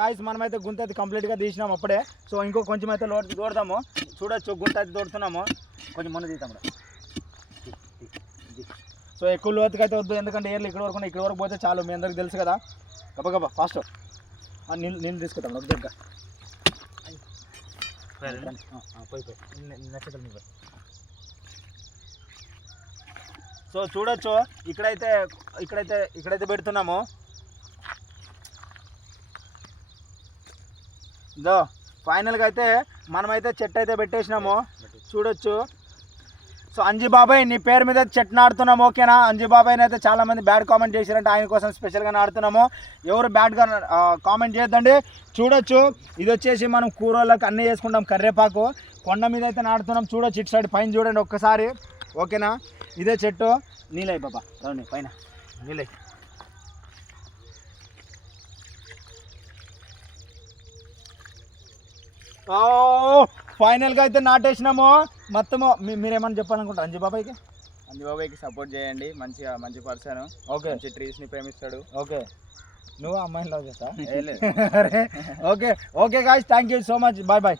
Guys మనమైతే గుంత అయితే కంప్లీట్గా తీసినాము అప్పుడే. సో ఇంకో కొంచెం అయితే తోడదాము. చూడొచ్చు గుంత అయితే తోడుతున్నాము. కొంచెం మొన్న తీద్దాం. సో ఎక్కువ లోతుకి అయితే వద్దు, ఎందుకంటే ఏర్లు ఇక్కడ వరకు పోతే చాలు. మీ అందరికి తెలుసు కదా. గబగబా ఫాస్ట్ నేను తీసుకుంటాం దగ్గర పోయి నచ్చగల. సో చూడొచ్చు ఇక్కడైతే పెడుతున్నాము. దో ఫైనల్గా అయితే మనమైతే చెట్టు అయితే పెట్టేసినాము. చూడొచ్చు. సో అంజీ బాబాయ్ నీ పేరు మీద చెట్టు నాడుతున్నాము, ఓకేనా? అంజీ బాబాయ్ని అయితే చాలామంది బ్యాడ్ కామెంట్ చేశారంటే ఆయన కోసం స్పెషల్గా నాడుతున్నాము. ఎవరు బ్యాడ్గా కామెంట్ చేయొద్దండి. చూడొచ్చు ఇది వచ్చేసి మనం కూరలకు అన్నీ చేసుకుంటాం. కర్రేపాకు కొండ మీద అయితే నాడుతున్నాం. చూడొచ్చు ఇటు సైడ్ పైన చూడండి ఒక్కసారి, ఓకేనా? ఇదే చెట్టు. నీలై బాబా రౌండి పైన నీలై. ఫైనల్గా అయితే నాటేసినాము మొత్తము. మీరేమన్నా చెప్పాలనుకుంటారు అంజీ బాబాయ్కి సపోర్ట్ చేయండి. మంచి పర్సన్. ఓకే, మంచి ట్రీస్ని ప్రేమిస్తాడు. ఓకే, నువ్వు అమ్మాయిని లవ్ చేస్తా. Okay guys, thank you so much. Bye bye.